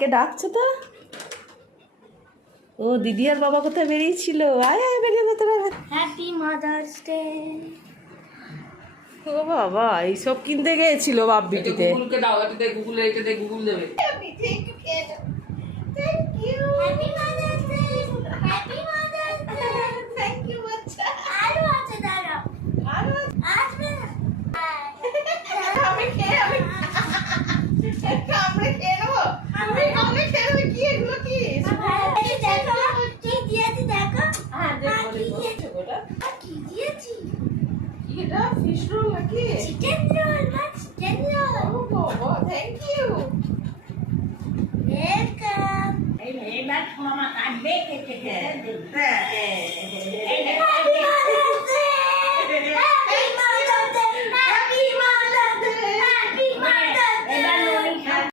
কে ডাকছে তো? ও দিদি আর বাবা কোথায় বেরিয়েছিল? আয় আয় বেরিয়ে যেতে হবে। Happy mother's day. ও বাবা এইসব কিনতে গিয়েছিল বাপ্পিটিতে। গুগলকে দাও, এটা দে, গুগলে এটা দে, গুগল দেবে। Thank you. Happy mother's day. Happy mother's day. Thank you বাচ্চা। আরো আছে দাঁড়াও। আরো আসবে না? আমি খেয়ে আমি আমরা খেয়ে নেবো। আমি খেয়ে নেবো। কি এগুলো কি? এই দেখো, কি দিয়েছি দেখো। হ্যাঁ দেখো কি দেখো দিয়েছি? ওটা কি দিয়েছি? কি এটা ফিশ রোল নাকি? চিকেন রোল, মা চিকেন রোল। ও বাবা থ্যাংক ইউ। ওয়েলকাম। এইবার মামা কাটবে কেটে হ্যাঁ। কেটে দেবে।